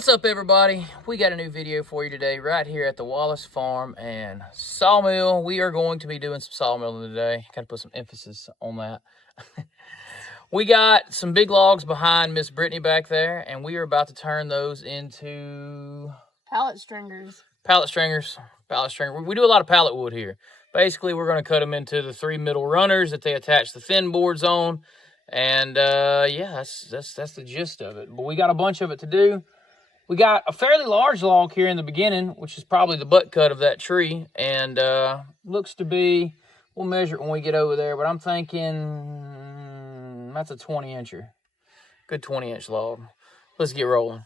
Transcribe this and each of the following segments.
What's up, everybody? We got a new video for you today right here at the Wallace Farm and Sawmill. We are going to be doing some sawmilling today. Got to put some emphasis on that. We got some big logs behind Miss Brittany back there, and we are about to turn those into pallet stringers. Pallet stringers. We do a lot of pallet wood here. Basically, we're going to cut them into the 3 middle runners that they attach the thin boards on. And yeah, that's the gist of it. But we got a bunch of it to do. We got a fairly large log here in the beginning, which is probably the butt cut of that tree. And looks to be, we'll measure it when we get over there, but I'm thinking that's a 20-incher. Good 20-inch log. Let's get rolling.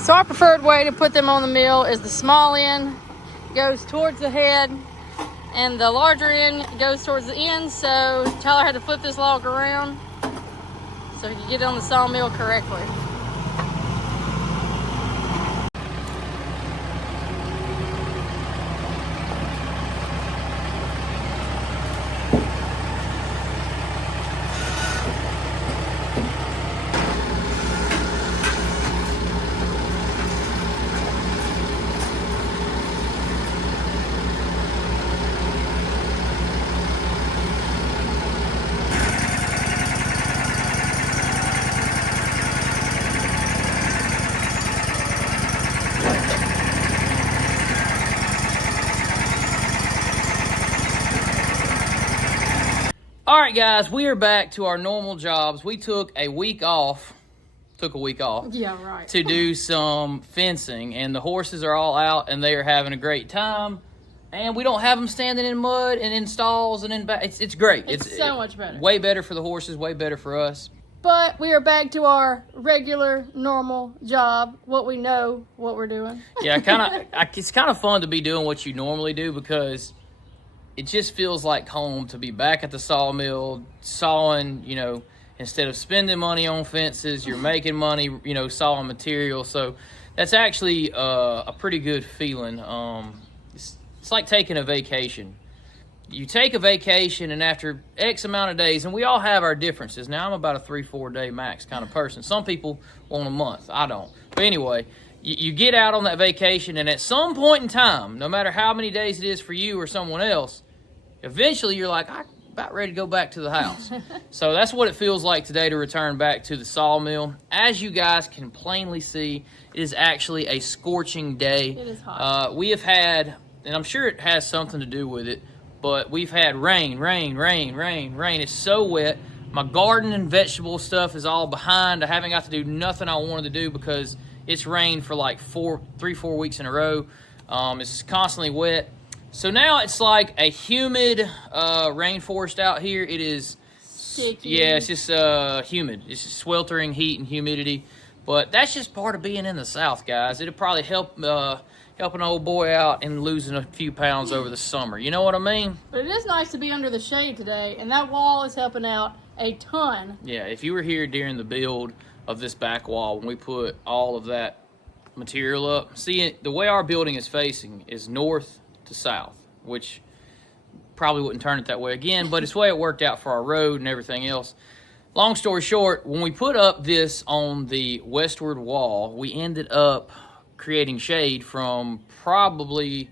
So our preferred way to put them on the mill is the small end goes towards the head and the larger end goes towards the end. So Tyler had to flip this log around so he could get it on the sawmill correctly. All right, guys, we are back to our normal jobs. We took a week off. Yeah, right. To do some fencing, and the horses are all out, and they are having a great time. And we don't have them standing in mud and in stalls and in back. It's great. It's so much better. Way better for the horses, way better for us. But we are back to our regular, normal job. What we know, what we're doing. Yeah, it's kind of fun to be doing what you normally do because it just feels like home to be back at the sawmill, sawing, you know, instead of spending money on fences, you're making money, you know, sawing material. So that's actually a pretty good feeling. It's like taking a vacation. You take a vacation, and after X amount of days, and we all have our differences. Now, I'm about a 3-4 day max kind of person. Some people want a month. I don't. But anyway, you get out on that vacation, and at some point in time, no matter how many days it is for you or someone else, eventually you're like, I'm about ready to go back to the house. So that's what it feels like today to return back to the sawmill. As you guys can plainly see, it is actually a scorching day. It is hot. We have had, and I'm sure it has something to do with it, but we've had rain. It's so wet. My garden and vegetable stuff is all behind. I haven't got to do nothing I wanted to do because it's rained for like 3-4 weeks in a row. It's constantly wet. So now it's like a humid rainforest out here. It is sticky. Yeah, it's just humid. It's just sweltering heat and humidity. But that's just part of being in the South, guys. It'll probably help an old boy out in losing a few pounds over the summer. You know what I mean? But it is nice to be under the shade today, and that wall is helping out a ton. Yeah, if you were here during the build of this back wall, when we put all of that material up, see, the way our building is facing is north to south, which probably wouldn't turn it that way again, but it's the way it worked out for our road and everything else. Long story short, when we put up this on the westward wall, we ended up creating shade from probably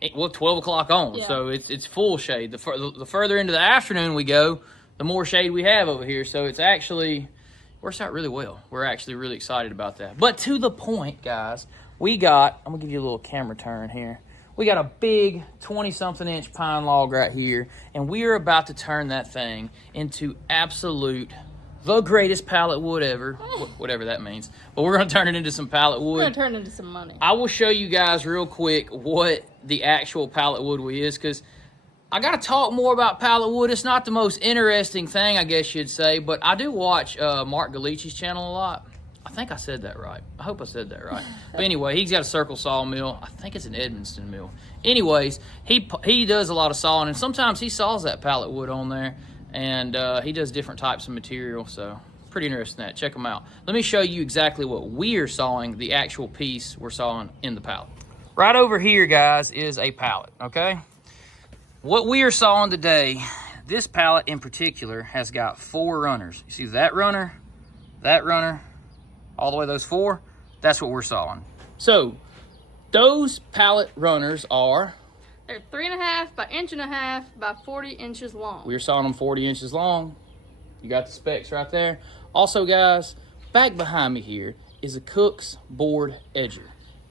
12 o'clock on. Yeah. So it's full shade. The further into the afternoon we go, the more shade we have over here. So it's actually works out really well. We're actually really excited about that. But to the point, guys, I'm gonna give you a little camera turn here. We got a big 20-something inch pine log right here, and we are about to turn that thing into the greatest pallet wood ever, whatever that means. But we're going to turn it into some pallet wood. We're going to turn it into some money. I will show you guys real quick what the actual pallet wood is, because I got to talk more about pallet wood. It's not the most interesting thing, I guess you'd say, but I do watch Mark Galici's channel a lot. I think I said that right. I hope I said that right. But anyway, he's got a circle sawmill. I think it's an Edmonston mill. Anyways, he does a lot of sawing, and sometimes he saws that pallet wood on there, and he does different types of material, so pretty interesting that. Check him out. Let me show you exactly what we're sawing, the actual piece we're sawing in the pallet. Right over here, guys, is a pallet, okay? What we are sawing today, this pallet in particular has got 4 runners. You see that runner, all the way those 4, that's what we're sawing. So those pallet runners are, they're 3.5 by 1.5 by 40 inches long. we're sawing them 40 inches long. You got the specs right there. Also, guys, back behind me here is a Cook's board edger.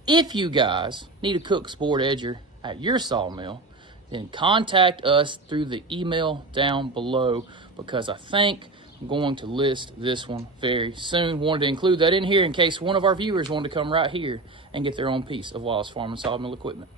If you guys need a Cook's board edger at your sawmill, then contact us through the email down below, because I think I'm going to list this one very soon. Wanted to include that in here in case one of our viewers wanted to come right here and get their own piece of Wallace Farm and Sawmill equipment.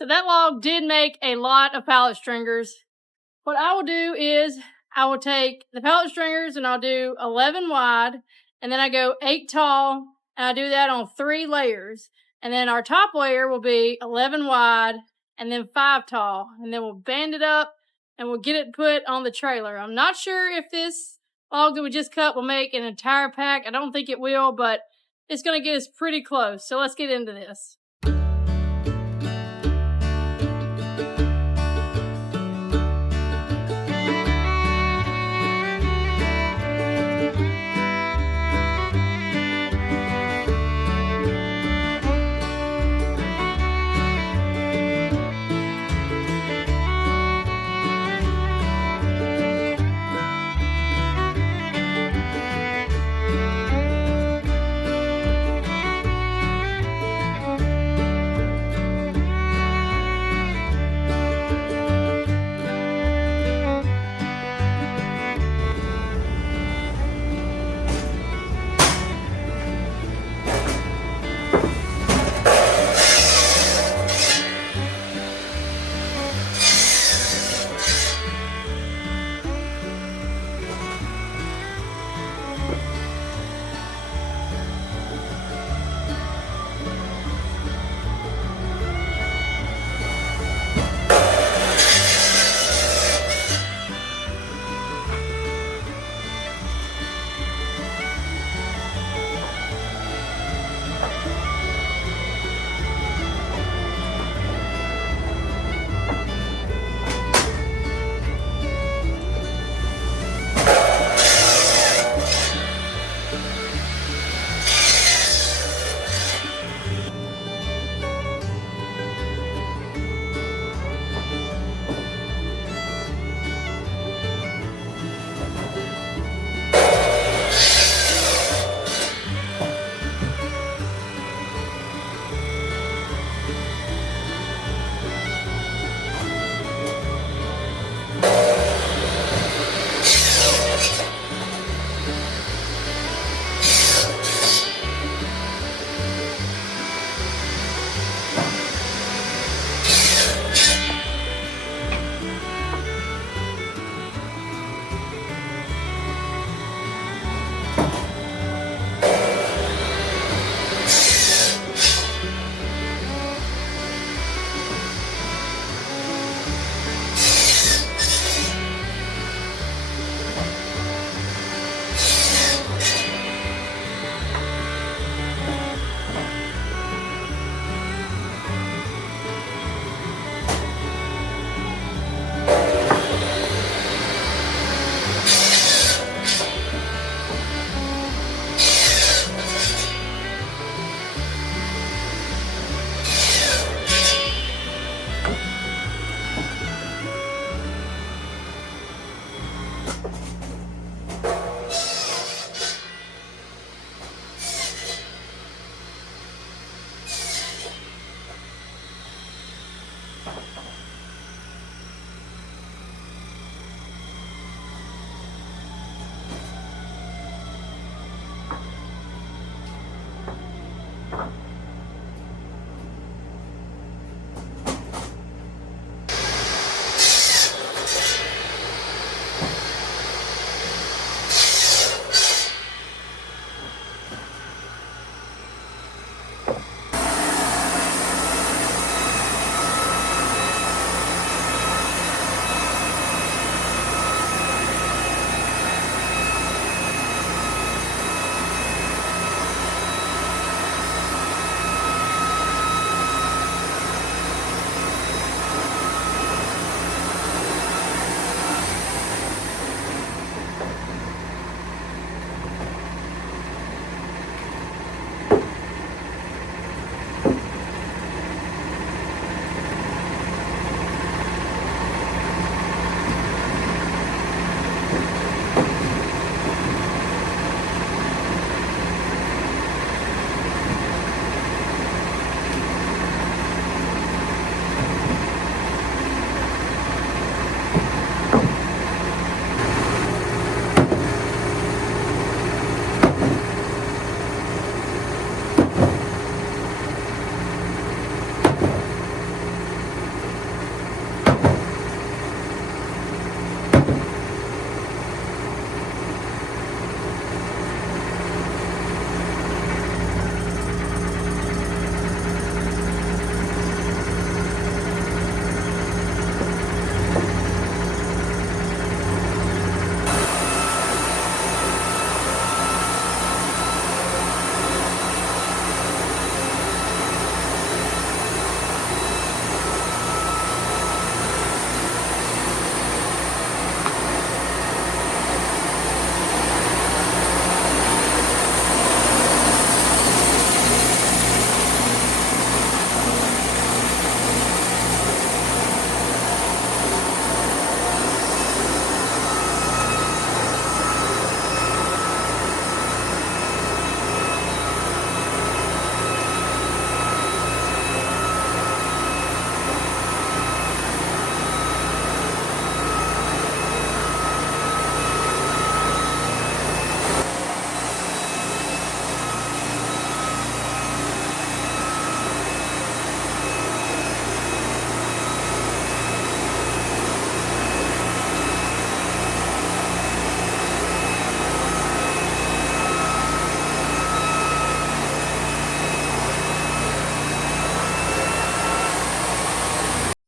So that log did make a lot of pallet stringers. What I will do is I will take the pallet stringers and I'll do 11 wide, and then I go 8 tall, and I do that on 3 layers. And then our top layer will be 11 wide and then 5 tall, and then we'll band it up and we'll get it put on the trailer. I'm not sure if this log that we just cut will make an entire pack. I don't think it will, but it's going to get us pretty close. So let's get into this.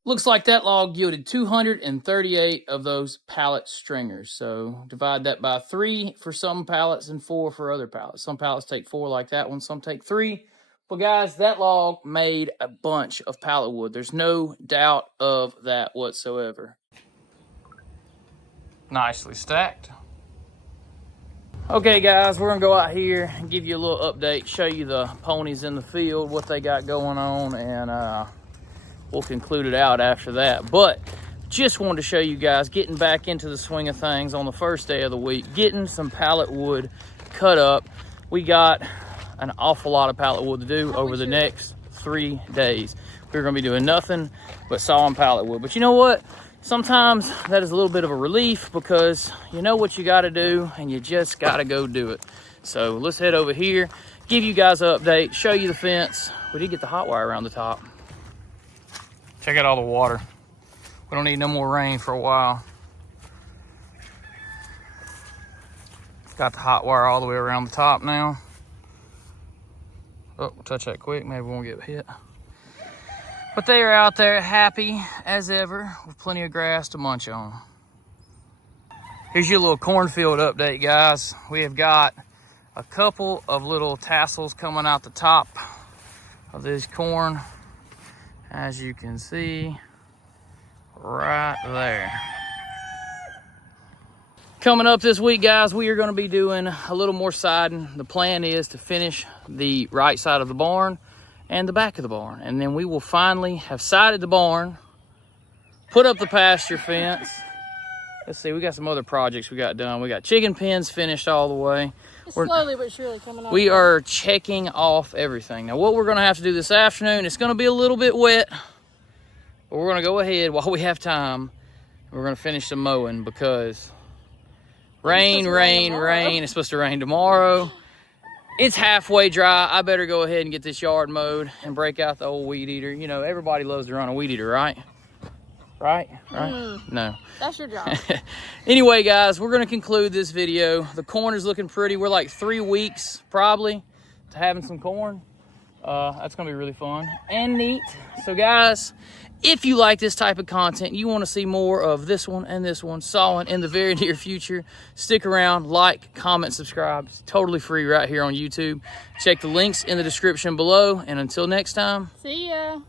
Looks like that log yielded 238 of those pallet stringers. So divide that by 3 for some pallets and 4 for other pallets. Some pallets take 4 like that one, some take 3. But guys, that log made a bunch of pallet wood. There's no doubt of that whatsoever. Nicely stacked. Okay guys, we're gonna go out here and give you a little update, show you the ponies in the field, what they got going on, and we'll conclude it out after that. But just wanted to show you guys getting back into the swing of things on the first day of the week, getting some pallet wood cut up. We got an awful lot of pallet wood to do over the next 3 days. We're gonna be doing nothing but sawing pallet wood. But you know what? Sometimes that is a little bit of a relief because you know what you gotta do and you just gotta go do it. So let's head over here, give you guys an update, show you the fence. We did get the hot wire around the top. Check out all the water. We don't need no more rain for a while. Got the hot wire all the way around the top now. Oh, we'll touch that quick, maybe we won't get hit. But they are out there happy as ever with plenty of grass to munch on. Here's your little cornfield update, guys. We have got a couple of little tassels coming out the top of this corn, as you can see right there. Coming up this week, guys, we are going to be doing a little more siding. The plan is to finish the right side of the barn and the back of the barn, and then we will finally have sided the barn, put up the pasture fence. Let's see, we got some other projects we got done. We got chicken pens finished all the way. It's slowly but surely coming off. We are checking off everything. Now what we're gonna have to do this afternoon, it's gonna be a little bit wet, but we're gonna go ahead while we have time. We're gonna finish some mowing because rain. It's supposed to rain tomorrow. It's halfway dry. I better go ahead and get this yard mowed and break out the old weed eater. You know, everybody loves to run a weed eater, right? Right? No. That's your job. Anyway, guys, we're going to conclude this video. The corn is looking pretty. We're like 3 weeks, probably, to having some corn. That's going to be really fun and neat. So, guys, if you like this type of content, you want to see more of this one and this one sawing in the very near future, stick around, like, comment, subscribe. It's totally free right here on YouTube. Check the links in the description below. And until next time. See ya.